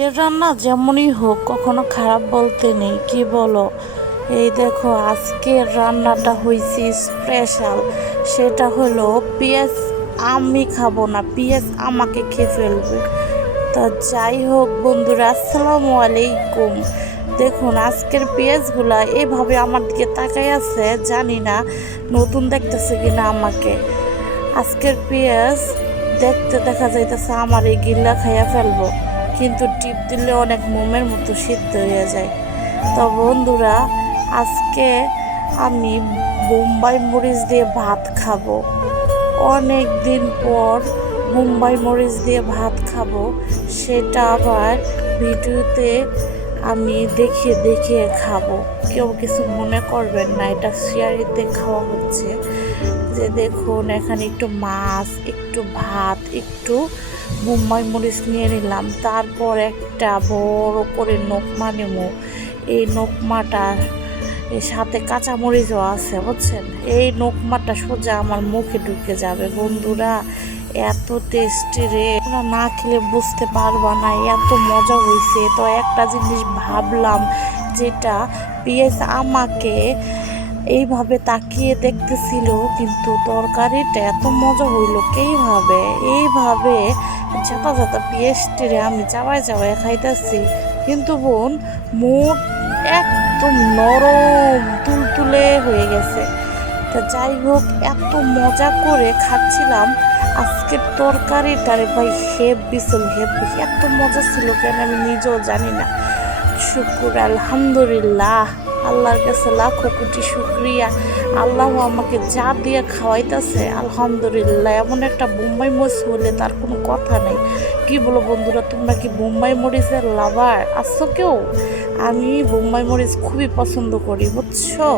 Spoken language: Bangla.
যে রান্না যেমনই হোক কখনো খারাপ বলতে নেই, কি বলো? এই দেখো আজকের রান্নাটা হয়েছে স্পেশাল। সেটা হলো পেঁয়াজ। আমি খাবো না, পেঁয়াজ আমাকে খেয়ে ফেলবে। তা যাই হোক বন্ধুরা, আসসালামু আলাইকুম। দেখুন আজকের পেঁয়াজগুলা এভাবে আমার দিকে তাকাই আছে, জানি না নতুন দেখতেছে কিনা আমাকে। আজকের পেঁয়াজ দেখতে দেখা যাইতেছে আমার এই গিল্লা খাইয়া ফেলবো, কিন্তু টিপ দিলে অনেক মোমের মতো সিদ্ধ হয়ে যায়। তো বন্ধুরা, আজকে আমি বোম্বাই মরিচ দিয়ে ভাত খাবো। অনেক দিন পর বোম্বাই মরিচ দিয়ে ভাত খাবো, সেটা আবার ভিডিওতে আমি দেখিয়ে দেখিয়ে খাবো। কেউ কিছু মনে করবেন না, এটা শেয়ারিতে খাওয়া হচ্ছে। যে দেখুন এখানে একটু মাছ, একটু ভাত, একটু বোম্বাই মরিচ নিয়ে নিলাম। তারপর একটা বড় করে নোকমা নেব। এই নোকমাটা এর সাথে কাঁচামরিচও আছে, বুঝছেন? এই নোকমাটা সোজা আমার মুখে ঢুকে যাবে বন্ধুরা। এত টেস্টি রে, তোমরা না খেলে বুঝতে পারবা না, এত মজা হয়েছে। তো একটা জিনিস ভাবলাম, যেটা পেঁয়াজ আমাকে এইভাবে তাকিয়ে দেখতেছিল, কিন্তু তরকারিটা এত মজা হইল কিভাবে। এইভাবে যাতা যাতা পেঁয়াজটিরে আমি চাবায় চাবায় খাইতেছি, কিন্তু বোন মুখ একদম নরম তুলতুলে হয়ে গেছে। তা যাই হোক, এত মজা করে খাচ্ছিলাম। আজকের তরকারিটারে ভাই হেব্বি ছিল, হেব্বি। এত মজা ছিল কেন আমি নিজেও জানি না। শুকুর আলহামদুলিল্লাহ, আল্লাহর কাছে লাখো কোটি শুক্রিয়া। আল্লাহ আমাকে যা দিয়ে খাওয়াইতেছে আলহামদুলিল্লাহ। এমন একটা বোম্বাই মরিচ হলে তার কোনো কথা নেই। কি বলো বন্ধুরা, তোমরা কি বোম্বাই মরিচের লাভার আছো কেউ? আমি বোম্বাই মরিচ খুবই পছন্দ করি, বুঝছো?